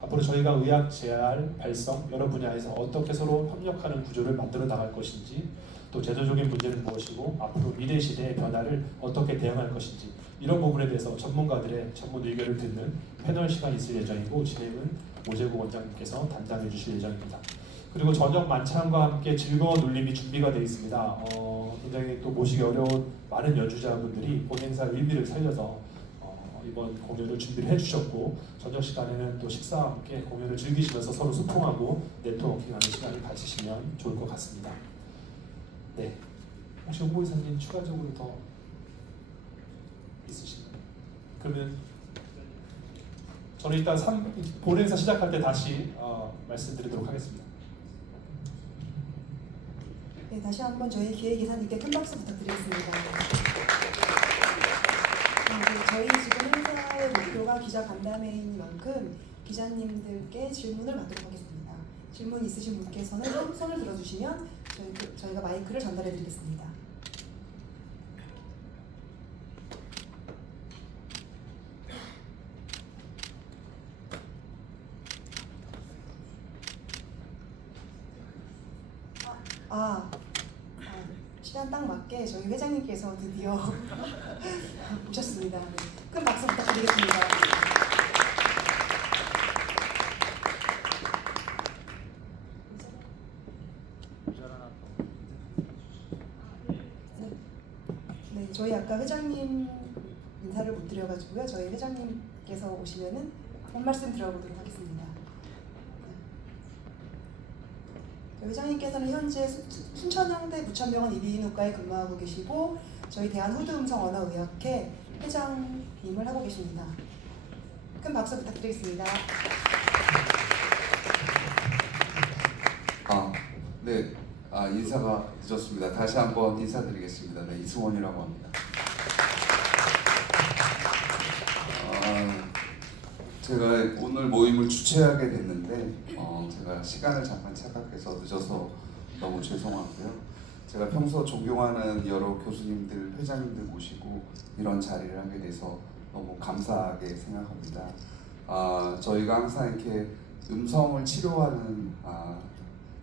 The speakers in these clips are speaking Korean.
앞으로 저희가 의학 재활, 발성 여러 분야에서 어떻게 서로 협력하는 구조를 만들어 나갈 것인지, 또 제도적인 문제는 무엇이고 앞으로 미래 시대의 변화를 어떻게 대응할 것인지, 이런 부분에 대해서 전문가들의 전문 의견을 듣는 패널 시간이 있을 예정이고, 진행은 오재국 원장님께서 담당해 주실 예정입니다. 그리고 저녁 만찬과 함께 즐거운 울림이 준비가 되어 있습니다. 굉장히 또 모시기 어려운 많은 연주자분들이 본 행사 의미를 살려서 이번 공연을 준비를 해주셨고, 저녁 시간에는 또 식사와 함께 공연을 즐기시면서 서로 소통하고 네트워킹하는 시간을 가지시면 좋을 것 같습니다. 네, 혹시 홍보이사님 추가적으로 더 있으신가요? 그러면 저는 일단 본 행사 시작할 때 다시 말씀드리도록 하겠습니다. 네, 다시 한번 저희 기획이사님께 큰 박수 부탁드리겠습니다. 저희 지금 행사의 목표가 기자 간담회인 만큼 기자님들께 질문을 받도록 하겠습니다. 질문 있으신 분께서는 손을 들어주시면 저희가 마이크를 전달해 드리겠습니다. 시간 딱 맞게 저희 회장님께서 드디어 오셨습니다. 네, 큰 박수 부탁드리겠습니다. 네, 저희 아까 회장님 인사를 못 드려가지고요. 저희 회장님께서 오시면은 한 말씀 들어보도록 하겠습니다. 회장님께서는 현재 순천향대 부천병원 이비인후과에 근무하고 계시고, 저희 대한후두음성언어의학회 회장님을 하고 계십니다. 큰 박수 부탁드리겠습니다. 네, 인사가 늦었습니다. 다시 한번 인사드리겠습니다. 네, 이승원이라고 합니다. 제가 오늘 모임을 주최하게 됐는데 제가 시간을 잠깐 착각해서 늦어서 너무 죄송하고요. 제가 평소 존경하는 여러 교수님들, 회장님들 모시고 이런 자리를 하게 돼서 너무 감사하게 생각합니다. 저희가 항상 이렇게 음성을 치료하는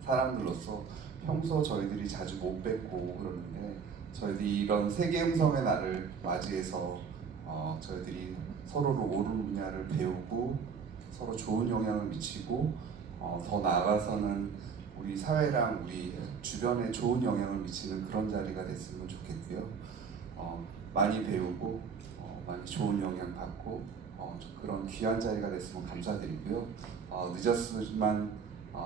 사람들로서 평소 저희들이 자주 못 뵙고 그러는데, 저희들이 이런 세계 음성의 날을 맞이해서 저희들이 서로를 모르는 분야를 배우고 서로 좋은 영향을 미치고 더 나아가서는 우리 사회랑 우리 주변에 좋은 영향을 미치는 그런 자리가 됐으면 좋겠고요. 많이 배우고 많이 좋은 영향 받고 그런 귀한 자리가 됐으면 감사드리고요. 늦었지만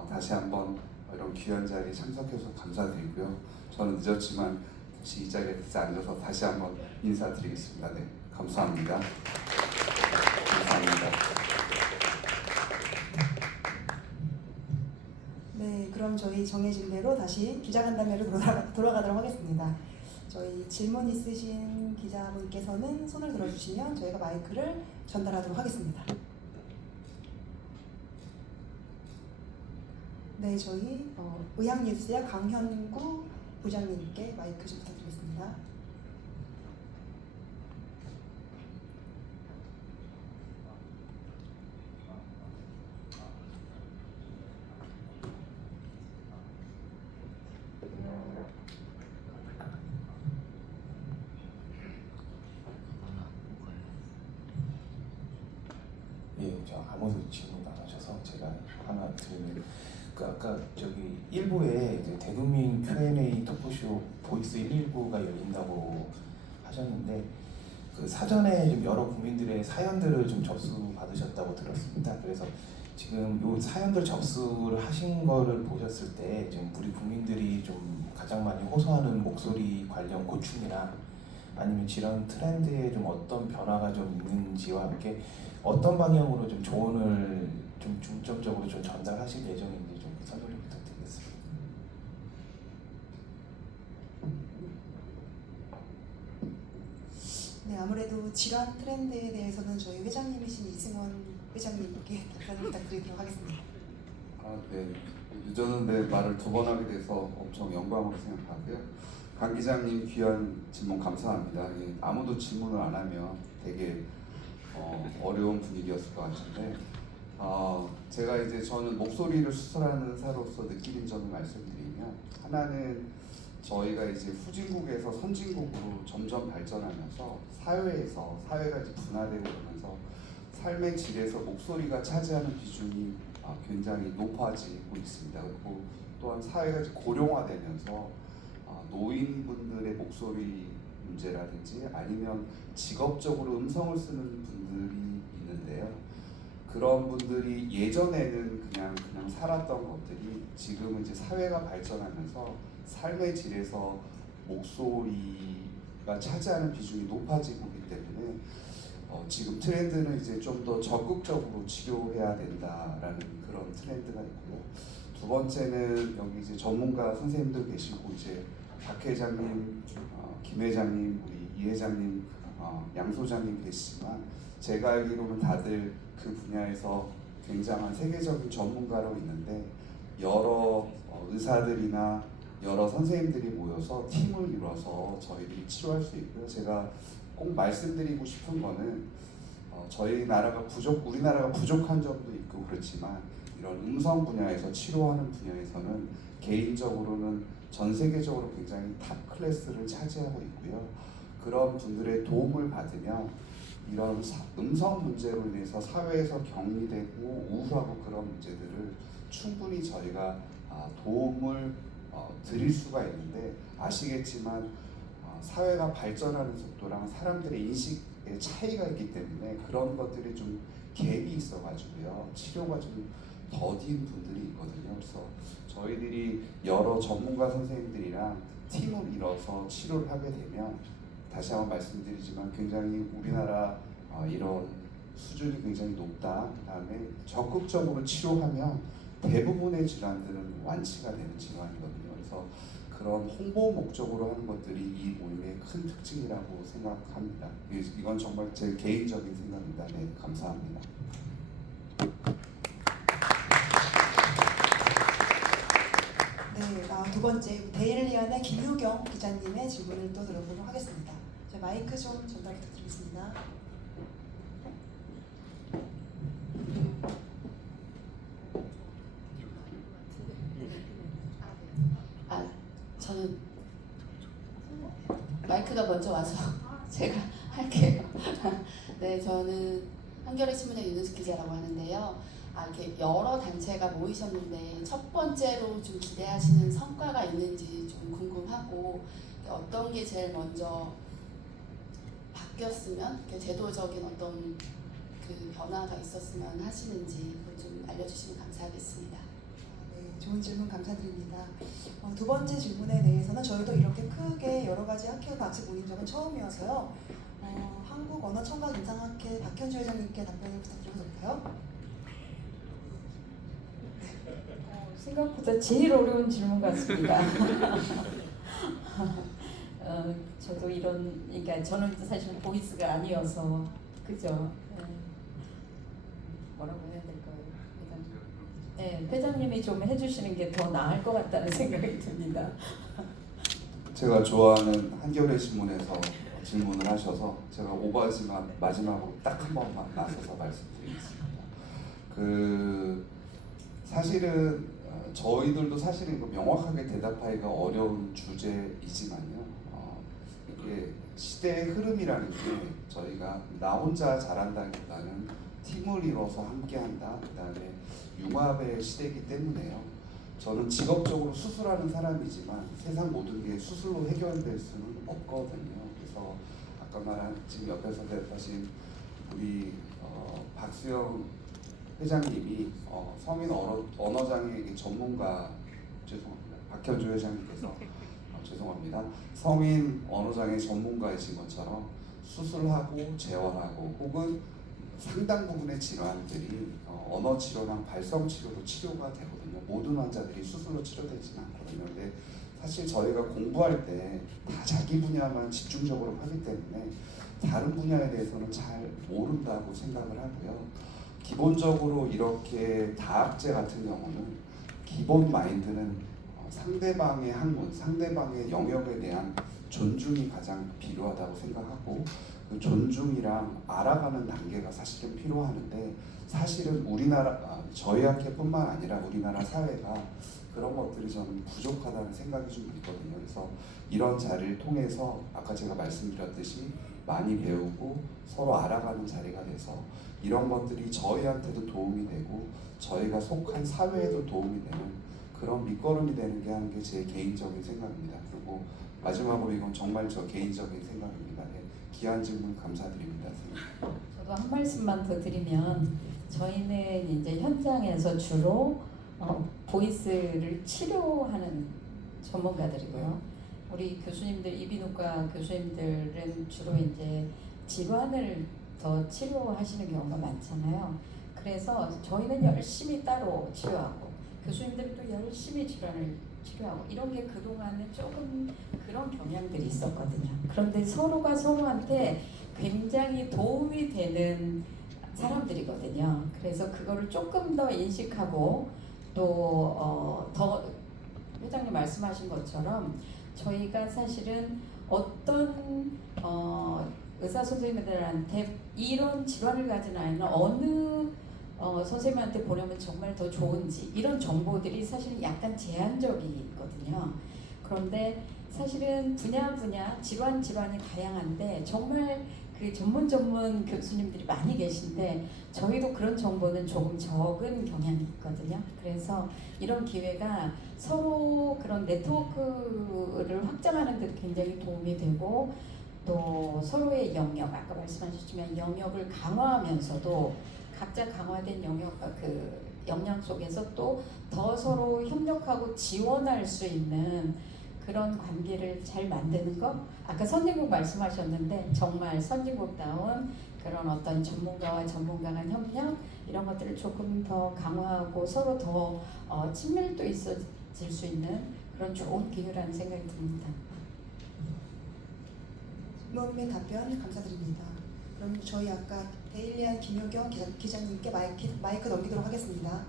다시 한번 이런 귀한 자리에 참석해서 감사드리고요. 저는 늦었지만 다시 이 자리에 앉아서 다시 한번 인사드리겠습니다. 네, 감사합니다. 감사합니다. 네, 그럼 저희 정해진 대로 다시 기자간담회로 돌아가도록 하겠습니다. 저희 질문 있으신 기자분께서는 손을 들어주시면 저희가 마이크를 전달하도록 하겠습니다. 네, 저희 의학뉴스의 강현구 부장님께 마이크 좀 부탁드리겠습니다. 예, 저 아무도 질문 안 하셔서 제가 하나 드리면, 아까 저기 1부에 이제 대국민 Q&A 토크쇼 보이스 119가 열린다고 하셨는데, 그 사전에 좀 여러 국민들의 사연들을 좀 접수 받으셨다고 들었습니다. 그래서 지금 요 사연들 접수를 하신 거를 보셨을 때 지금 우리 국민들이 좀 가장 많이 호소하는 목소리 관련 고충이나 아니면 질환 트렌드에 좀 어떤 변화가 좀 있는지와 함께 어떤 방향으로 좀 조언을 좀 중점적으로 좀 전달하실 예정인지 좀 설명 부탁드리겠습니다. 네, 아무래도 질환 트렌드에 대해서는 저희 회장님이신 이승원 회장님께 답변을 부탁드리도록 하겠습니다. 네, 늦었는데 말을 두 번 하게 돼서 엄청 영광으로 생각하고요. 강 기자님 귀한 질문 감사합니다. 아무도 질문을 안 하면 되게 어려운 분위기였을 것 같은데 제가 이제 저는 목소리를 수술하는 사로서 느끼는 점을 말씀드리면, 하나는 저희가 이제 후진국에서 선진국으로 점점 발전하면서 사회가 이제 분화되고 그러면서 삶의 질에서 목소리가 차지하는 비중이 굉장히 높아지고 있습니다. 그리고 또한 사회가 이제 고령화되면서 노인분들의 목소리 문제라든지 아니면 직업적으로 음성을 쓰는 분들이 있는데요. 그런 분들이 예전에는 그냥 살았던 것들이 지금은 이제 사회가 발전하면서 삶의 질에서 목소리가 차지하는 비중이 높아지고 있기 때문에 지금 트렌드는 이제 좀 더 적극적으로 치료해야 된다라는 그런 트렌드가 있고요. 두 번째는 여기 이제 전문가 선생님들 계시고 이제 박 회장님, 김 회장님, 우리 이 회장님, 양 소장님 계시지만 제가 알기로는 다들 그 분야에서 굉장한 세계적인 전문가로 있는데 여러 의사들이나 여러 선생님들이 모여서 팀을 이뤄서 저희들이 치료할 수 있고요. 제가 꼭 말씀드리고 싶은 거는 우리나라가 부족한 점도 있고 그렇지만 이런 음성 분야에서 치료하는 분야에서는 개인적으로는 전 세계적으로 굉장히 탑 클래스를 차지하고 있고요. 그런 분들의 도움을 받으면 이런 음성 문제로 인해서 사회에서 격리되고 우울하고 그런 문제들을 충분히 저희가 도움을 드릴 수가 있는데, 아시겠지만 사회가 발전하는 속도랑 사람들의 인식의 차이가 있기 때문에 그런 것들이 좀 갭이 있어가지고요. 치료가 좀 더딘 분들이 있거든요. 그래서 저희들이 여러 전문가 선생님들이랑 팀을 이뤄서 치료를 하게 되면, 다시 한번 말씀드리지만 굉장히 우리나라 이런 수준이 굉장히 높다. 그다음에 적극적으로 치료하면 대부분의 질환들은 완치가 되는 질환이거든요. 그래서 그런 홍보 목적으로 하는 것들이 이 모임의 큰 특징이라고 생각합니다. 이건 정말 제 개인적인 생각입니다. 네, 감사합니다. 네, 두 번째 데일리안의 김효경 기자님의 질문을 또 들어보도록 하겠습니다. 마이크 좀 전달 부탁드리겠습니다. 저는 마이크가 먼저 와서 제가 할게요. 네, 저는 한겨레 신문의 윤은숙 기자라고 하는데요. 이렇게 여러 단체가 모이셨는데 첫 번째로 좀 기대하시는 성과가 있는지 좀 궁금하고, 어떤 게 제일 먼저 바뀌었으면, 제도적인 어떤 그 변화가 있었으면 하시는지 좀 알려주시면 감사하겠습니다. 네, 좋은 질문 감사드립니다. 두 번째 질문에 대해서는 저희도 이렇게 크게 여러 가지 학회가 같이 모인 적은 처음이어서요. 한국언어청각임상학회 박현주 회장님께 답변을 부탁드려도 될까요? 생각보다 제일 어려운 질문 같습니다. 저도 그러니까 저는 사실 보이스가 아니어서, 그죠? 뭐라고 해야 될까요? 네, 회장님이 좀 해주시는 게 더 나을 것 같다는 생각이 듭니다. 제가 좋아하는 한겨레 신문에서 질문을 하셔서 제가 오버하지만 마지막으로 딱 한 번만 나서서 말씀드리겠습니다. 사실은 저희들도 사실은 명확하게 대답하기가 어려운 주제이지만요. 이게 시대의 흐름이라는 게 저희가 나 혼자 잘한다기보다는 팀을 이뤄서 함께한다. 그다음에 융합의 시대이기 때문에요. 저는 직업적으로 수술하는 사람이지만 세상 모든 게 수술로 해결될 수는 없거든요. 그래서 아까 말한 지금 옆에서 대답하신 우리 박수영 회장님이 성인 언어장애 전문가, 죄송합니다. 박현주 회장님께서 죄송합니다. 성인 언어장애 전문가이신 것처럼 수술하고 재활하고 혹은 상당 부분의 질환들이 언어 치료랑 발성 치료로 치료가 되거든요. 모든 환자들이 수술로 치료되지는 않거든요. 근데 사실 저희가 공부할 때 다 자기 분야만 집중적으로 하기 때문에 다른 분야에 대해서는 잘 모른다고 생각을 하고요. 기본적으로 이렇게 다학제 같은 경우는 기본 마인드는 상대방의 학문, 상대방의 영역에 대한 존중이 가장 필요하다고 생각하고, 그 존중이랑 알아가는 단계가 사실은 필요하는데 사실은 우리나라 저희 학회뿐만 아니라 우리나라 사회가 그런 것들이 저는 부족하다는 생각이 좀 있거든요. 그래서 이런 자리를 통해서 아까 제가 말씀드렸듯이 많이 배우고 서로 알아가는 자리가 돼서 이런 것들이 저희한테도 도움이 되고 저희가 속한 사회에도 도움이 되는 그런 밑거름이 되는 게 하는 게 제 개인적인 생각입니다. 그리고 마지막으로 이건 정말 저 개인적인 생각입니다. 네, 귀한 질문 감사드립니다. 선생님. 저도 한 말씀만 더 드리면 저희는 이제 현장에서 주로 보이스를 치료하는 전문가들이고요. 우리 교수님들, 이비인후과 교수님들은 주로 이제 질환을 더 치료하시는 경우가 많잖아요. 그래서 저희는 열심히 따로 치료하고 교수님들은 또 열심히 질환을 치료하고 이런 게 그동안은 조금 그런 경향들이 있었거든요. 그런데 서로가 서로한테 굉장히 도움이 되는 사람들이거든요. 그래서 그거를 조금 더 인식하고 또 더 회장님 말씀하신 것처럼 저희가 사실은 어떤 의사 선생님들한테 이런 질환을 가진 아이는 어느 선생님한테 보내면 정말 더 좋은지 이런 정보들이 사실은 약간 제한적이거든요. 그런데 사실은 분야 질환이 다양한데 정말 그 전문 교수님들이 많이 계신데 저희도 그런 정보는 조금 적은 경향이 있거든요. 그래서 이런 기회가 서로 그런 네트워크를 확장하는 데 굉장히 도움이 되고 또 서로의 영역, 아까 말씀하셨지만 영역을 강화하면서도 각자 강화된 그 역량 속에서 또 더 서로 협력하고 지원할 수 있는 그런 관계를 잘 만드는 것. 아까 선진국 말씀하셨는데 정말 선진국다운 그런 어떤 전문가와 전문가 간 협력 이런 것들을 조금 더 강화하고 서로 더 친밀도 있어질 수 있는 그런 좋은 기회라는 생각이 듭니다. 질문의 답변 감사드립니다. 그럼 저희 아까 데일리안 김효경 기자님께 마이크 넘기도록 하겠습니다.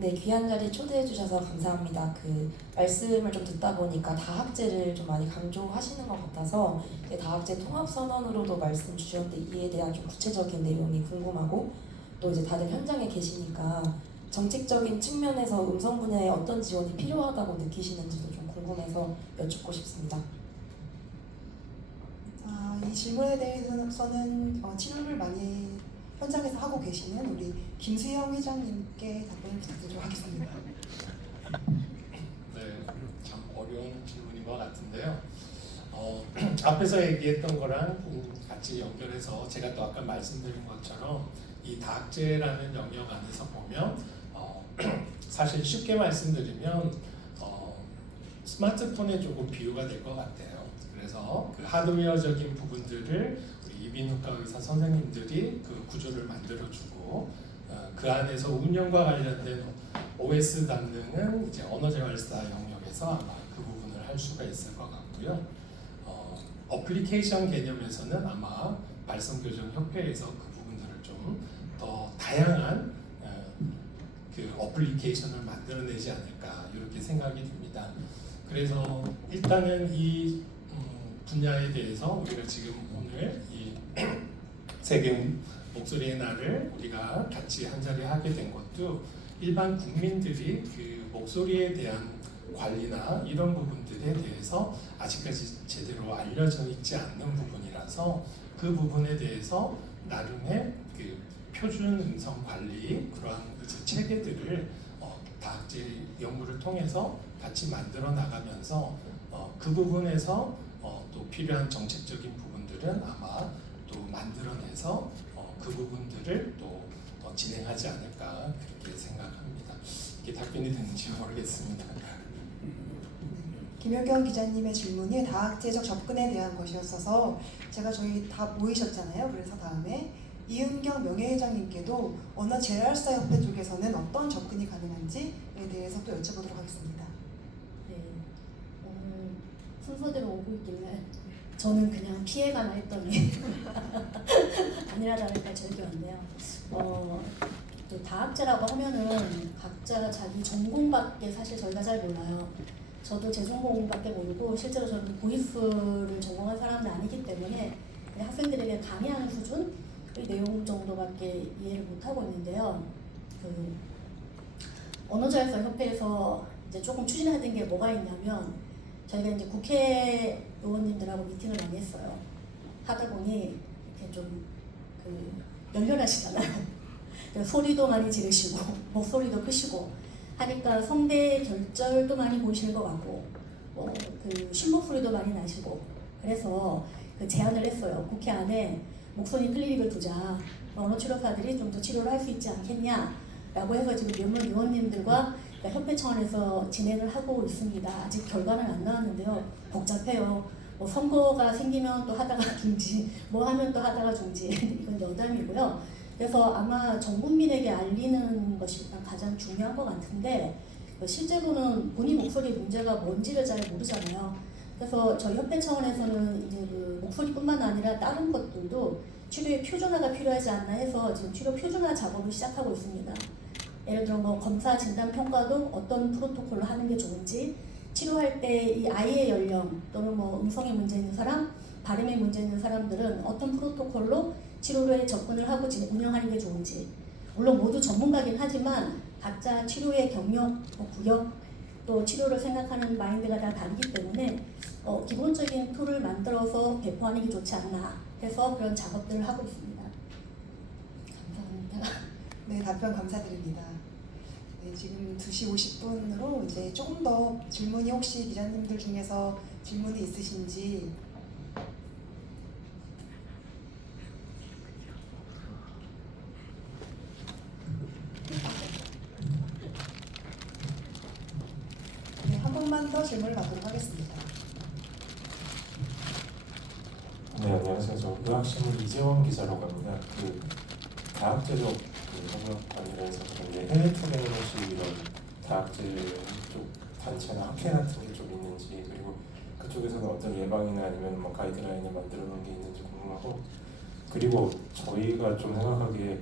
네, 귀한 자리 초대해 주셔서 감사합니다. 그 말씀을 좀 듣다 보니까 다학제를 좀 많이 강조하시는 것 같아서 다학제 통합선언으로도 말씀 주셨는데 이에 대한 좀 구체적인 내용이 궁금하고 또 이제 다들 현장에 계시니까 정책적인 측면에서 음성 분야에 어떤 지원이 필요하다고 느끼시는지도 좀 궁금해서 여쭙고 싶습니다. 이 질문에 대해서는 치료를 많이 현장에서 하고 계시는 우리 김수영 회장님께 답변을 부탁드리도록 하겠습니다. 네, 참 어려운 질문인 것 같은데요. 앞에서 얘기했던 거랑 같이 연결해서 제가 또 아까 말씀드린 것처럼 이 다학제라는 영역 안에서 보면 사실 쉽게 말씀드리면 스마트폰에 조금 비유가 될 것 같아요. 그래서 그 하드웨어적인 부분들을 우리 이비인후과 의사 선생님들이 그 구조를 만들어주고 그 안에서 운영과 관련된 OS 담당은 이제 언어재활사 영역에서 아마 그 부분을 할 수가 있을 것 같고요. 어플리케이션 개념에서는 아마 발성교정협회에서 그 부분들을 좀 더 다양한 그 어플리케이션을 만들어내지 않을까 이렇게 생각이 듭니다. 그래서 일단은 이 분야에 대해서 우리가 지금 오늘 이 세계 목소리의 날을 우리가 같이 한자리 하게 된 것도 일반 국민들이 그 목소리에 대한 관리나 이런 부분들에 대해서 아직까지 제대로 알려져 있지 않는 부분이라서 그 부분에 대해서 나름의 그 표준 음성 관리 그러한 체계들을 다학제 연구를 통해서 같이 만들어 나가면서 그 부분에서 또 필요한 정책적인 부분들은 아마 또 만들어내서 그 부분들을 또 진행하지 않을까 그렇게 생각합니다. 이게 답변이 되는지 모르겠습니다. 김효경 기자님의 질문이 다학제적 접근에 대한 것이었어서 제가 저희 다 모이셨잖아요. 그래서 다음에 이은경 명예회장님께도 언어재활사협회 쪽에서는 어떤 접근이 가능한지에 대해서 또 여쭤보도록 하겠습니다. 네, 오늘 순서대로 오고 있길래 저는 그냥 피해가나 했더니 아니라 다를까 저기 왔네요. 다학제라고 하면은 각자 자기 전공밖에 사실 저희가 잘 몰라요. 저도 제 전공밖에 모르고 실제로 저는 보이스를 전공한 사람은 아니기 때문에 그냥 학생들에게 강의하는 수준의 내용 정도밖에 이해를 못하고 있는데요. 그 언어자율성 협회에서 이제 조금 추진하던 게 뭐가 있냐면 저희가 이제 국회의원님들하고 미팅을 많이 했어요. 하다 보니 이렇게 좀 열렬하시잖아요. 소리도 많이 지르시고 목소리도 크시고 하니까 성대 결절도 많이 보이시는 것 같고 그 쉰목소리도 많이 나시고 그래서 그 제안을 했어요. 국회 안에 목소리 클리닉을 두자. 언어치료사들이 좀 더 치료를 할 수 있지 않겠냐라고 해서 지금 몇몇 의원님들과 협회 차원에서 진행을 하고 있습니다. 아직 결과는 안 나왔는데요. 복잡해요. 뭐 선거가 생기면 또 하다가 중지, 뭐 하면 또 하다가 중지, 이건 여담이고요. 그래서 아마 전 국민에게 알리는 것이 일단 가장 중요한 것 같은데 실제로는 본인 목소리 문제가 뭔지를 잘 모르잖아요. 그래서 저희 협회 차원에서는 이제 그 목소리뿐만 아니라 다른 것들도 치료의 표준화가 필요하지 않나 해서 지금 치료 표준화 작업을 시작하고 있습니다. 예를 들어 뭐 검사 진단 평가도 어떤 프로토콜로 하는 게 좋은지, 치료할 때 이 아이의 연령 또는 뭐 음성에 문제 있는 사람, 발음에 문제 있는 사람들은 어떤 프로토콜로 치료에 접근을 하고 운영하는 게 좋은지, 물론 모두 전문가긴 하지만 각자 치료의 경력, 구역, 또 치료를 생각하는 마인드가 다 다르기 때문에 기본적인 툴을 만들어서 배포하는 게 좋지 않나 해서 그런 작업들을 하고 있습니다. 감사합니다. 네, 답변 감사드립니다. 네, 지금 2시 50분으로 이제 조금 더 질문이 혹시 기자님들 중에서 질문이 있으신지 네, 한 번만 더 질문을 받도록 하겠습니다. 네, 안녕하세요. 저 의학신문 이재원 기자라고 합니다. 그 다학제적 협력관이라서 그런데 해외 투쟁은 혹시 이런 다학제 쪽 단체나 학회 같은 게 좀 있는지, 그리고 그쪽에서는 어떤 예방이나 아니면 뭐 가이드라인을 만들어 놓은 게 있는지 궁금하고, 그리고 저희가 좀 생각하기에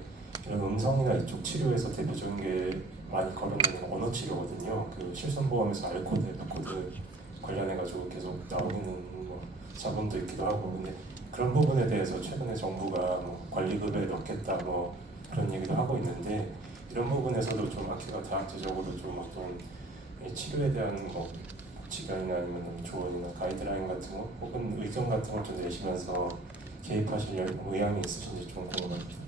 이런 음성이나 이쪽 치료에서 대표적인 게 많이 거론되는 언어 치료거든요. 그 실손보험에서 알코드, F코드 관련해가지고 계속 나오는 뭐 자본도 있기도 하고, 근데 그런 부분에 대해서 최근에 정부가 뭐 관리급여에 넣겠다 뭐 그런 얘기도 하고 있는데, 이런 부분에서도 좀 학회가 다학제적으로 좀 어떤 이 치료에 대한 뭐 지간이나 아니면 조언이나 가이드라인 같은 거 혹은 의견 같은 걸 좀 내시면서 개입하실 의향이 있으신지 좀 궁금합니다.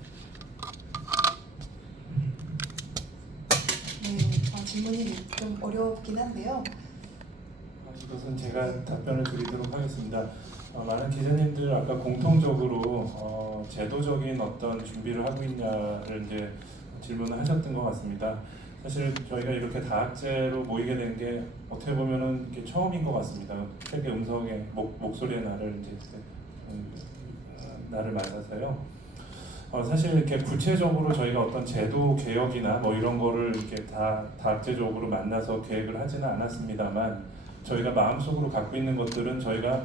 네, 질문이 좀 어렵긴 한데요. 이것은 제가 답변을 드리도록 하겠습니다. 많은 기자님들 아까 공통적으로 제도적인 어떤 준비를 하고 있냐를 이제 질문을 하셨던 것 같습니다. 사실 저희가 이렇게 다학제로 모이게 된 게 어떻게 보면은 이게 처음인 것 같습니다. 세계 음성의 목소리의 날을 이제 날을 맞아서요. 사실 이렇게 구체적으로 저희가 어떤 제도 개혁이나 뭐 이런 거를 이렇게 다학제적으로 만나서 계획을 하지는 않았습니다만, 저희가 마음속으로 갖고 있는 것들은 저희가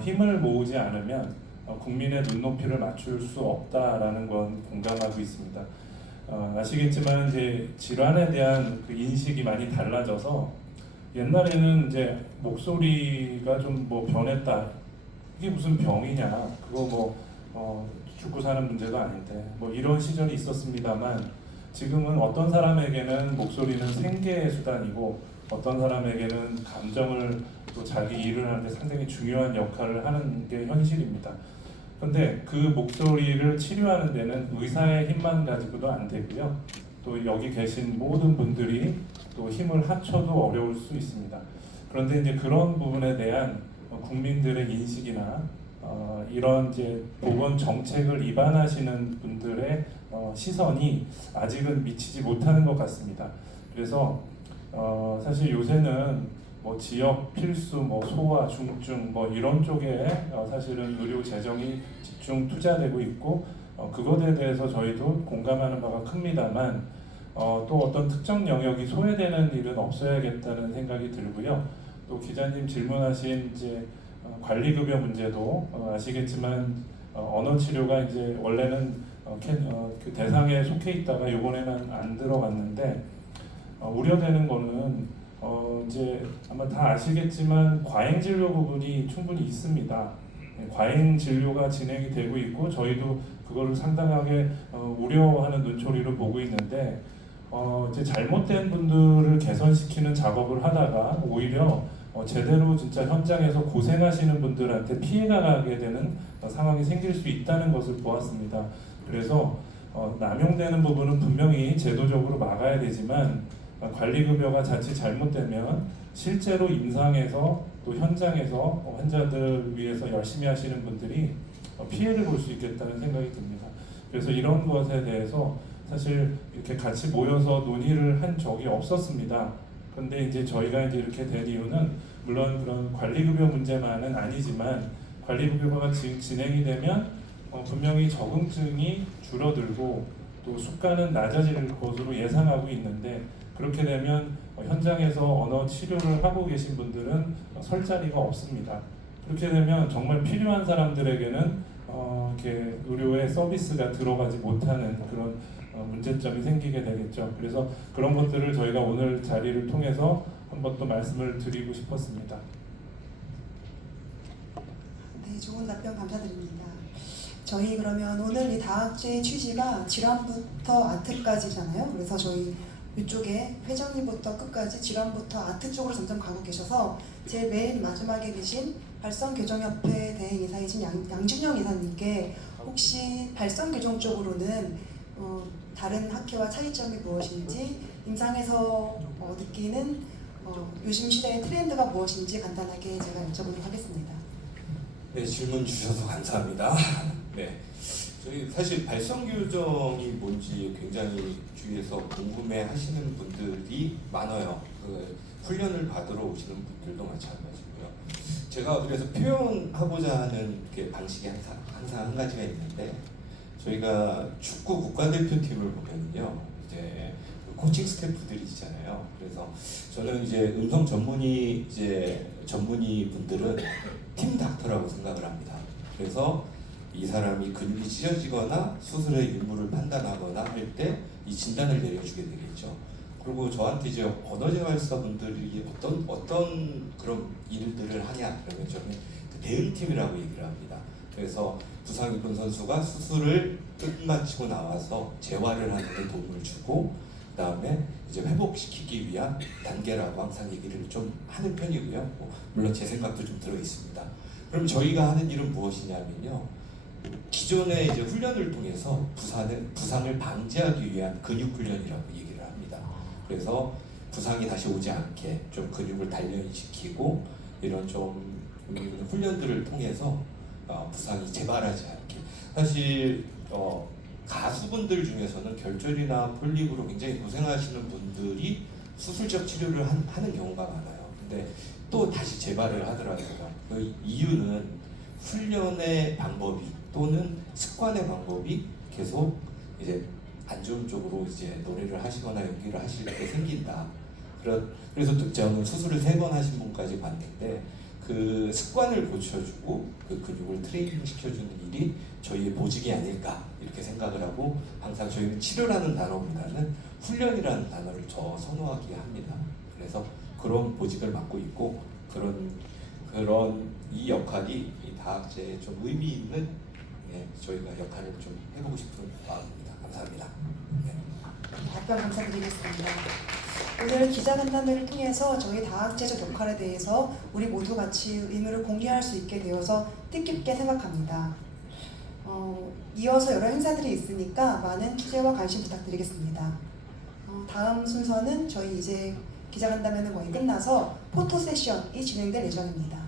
힘을 모으지 않으면 국민의 눈높이를 맞출 수 없다라는 건 공감하고 있습니다. 아시겠지만 이제 질환에 대한 그 인식이 많이 달라져서 옛날에는 이제 목소리가 좀 뭐 변했다, 이게 무슨 병이냐, 그거 뭐 죽고 사는 문제가 아닌데 뭐 이런 시절이 있었습니다만, 지금은 어떤 사람에게는 목소리는 생계의 수단이고 어떤 사람에게는 감정을 또 자기 일을 하는데 상당히 중요한 역할을 하는 게 현실입니다. 근데 그 목소리를 치료하는 데는 의사의 힘만 가지고도 안 되고요. 또 여기 계신 모든 분들이 또 힘을 합쳐도 어려울 수 있습니다. 그런데 이제 그런 부분에 대한 국민들의 인식이나 이런 이제 보건 정책을 입안하시는 분들의 시선이 아직은 미치지 못하는 것 같습니다. 그래서 사실 요새는 뭐 지역 필수, 뭐 소아, 중증 뭐 이런 쪽에 사실은 의료 재정이 집중 투자되고 있고 그것에 대해서 저희도 공감하는 바가 큽니다만, 또 어떤 특정 영역이 소외되는 일은 없어야겠다는 생각이 들고요. 또 기자님 질문하신 이제 관리급여 문제도 아시겠지만 언어 치료가 이제 원래는 그 대상에 속해 있다가 이번에는 안 들어갔는데, 우려되는 거는 이제 아마 다 아시겠지만 과잉 진료 부분이 충분히 있습니다. 과잉 진료가 진행이 되고 있고 저희도 그거를 상당하게 우려하는 눈초리로 보고 있는데 이제 잘못된 분들을 개선시키는 작업을 하다가 오히려 제대로 진짜 현장에서 고생하시는 분들한테 피해가 가게 되는 상황이 생길 수 있다는 것을 보았습니다. 그래서 남용되는 부분은 분명히 제도적으로 막아야 되지만 관리급여가 자칫 잘못되면 실제로 임상에서 또 현장에서 환자들 위해서 열심히 하시는 분들이 피해를 볼 수 있겠다는 생각이 듭니다. 그래서 이런 것에 대해서 사실 이렇게 같이 모여서 논의를 한 적이 없었습니다. 근데 이제 저희가 이제 이렇게 된 이유는 물론 그런 관리급여 문제만은 아니지만 관리급여가 진행이 되면 분명히 적응증이 줄어들고 또 수가는 낮아질 것으로 예상하고 있는데 그렇게 되면 현장에서 언어 치료를 하고 계신 분들은 설 자리가 없습니다. 그렇게 되면 정말 필요한 사람들에게는 이렇게 의료의 서비스가 들어가지 못하는 그런 문제점이 생기게 되겠죠. 그래서 그런 것들을 저희가 오늘 자리를 통해서 한번 또 말씀을 드리고 싶었습니다. 네, 좋은 답변 감사드립니다. 저희 그러면 오늘 이 다학제의 취지가 질환부터 아트까지잖아요. 그래서 저희 이쪽에 회장님부터 끝까지 질환부터 아트 쪽으로 점점 가고 계셔서 제일 맨 마지막에 계신 발성교정협회 대행이사이신 양준영 이사님께 혹시 발성교정 쪽으로는 다른 학회와 차이점이 무엇인지 임상에서 느끼는 요즘 시대의 트렌드가 무엇인지 간단하게 제가 여쭤보도록 하겠습니다. 네, 질문 주셔서 감사합니다. 네, 저희 사실 발성교정이 뭔지 굉장히 주위에서 궁금해하시는 분들이 많아요. 그 훈련을 받으러 오시는 분들도 마찬가지고요. 제가 그래서 표현하고자 하는 그 방식이 항상 한 가지가 있는데 저희가 축구 국가대표팀을 보면요, 이제 코칭 스태프들이잖아요. 그래서 저는 이제 음성 전문의 분들은 팀 닥터라고 생각을 합니다. 그래서 이 사람이 근육이 찢어지거나 수술의 유무를 판단하거나 할 때 이 진단을 내려주게 되겠죠. 그리고 저한테 이제 언어재활사 분들이 어떤 그런 일들을 하냐 그러면 저는 그 대응팀이라고 얘기를 합니다. 그래서 부상 입은 선수가 수술을 끝마치고 나와서 재활을 하는 데 도움을 주고 그다음에 이제 회복시키기 위한 단계라고 항상 얘기를 좀 하는 편이고요. 물론 제 생각도 좀 들어 있습니다. 그럼 저희가 하는 일은 무엇이냐면요. 기존의 이제 훈련을 통해서 부상을 방지하기 위한 근육 훈련이라고 얘기를 합니다. 그래서 부상이 다시 오지 않게 좀 근육을 단련시키고 이런 좀 훈련들을 통해서 부상이 재발하지 않게. 사실 가수분들 중에서는 결절이나 폴립으로 굉장히 고생하시는 분들이 수술적 치료를 하는 경우가 많아요. 근데 또 다시 재발을 하더라고요. 그 이유는 훈련의 방법이 또는 습관의 방법이 계속 이제 안 좋은 쪽으로 이제 노래를 하시거나 연기를 하실 때 생긴다. 그래서 또 저는 수술을 3번 하신 분까지 봤는데 그 습관을 고쳐주고 그 근육을 트레이닝 시켜주는 일이 저희의 보직이 아닐까 이렇게 생각을 하고 항상 저희는 치료라는 단어보다는 훈련이라는 단어를 더 선호하게 합니다. 그래서 그런 보직을 맡고 있고 그런 이 역할이 이 다학제에 좀 의미 있는 저희가 역할을 좀 해보고 싶은 마음입니다. 감사합니다. 네. 답변 감사드리겠습니다. 오늘 기자간담회를 통해서 저희 다학제적 역할에 대해서 우리 모두 같이 의무를 공유할 수 있게 되어서 뜻깊게 생각합니다. 이어서 여러 행사들이 있으니까 많은 기대와 관심 부탁드리겠습니다. 다음 순서는 저희 이제 기자간담회는 거의 끝나서 포토 세션이 진행될 예정입니다.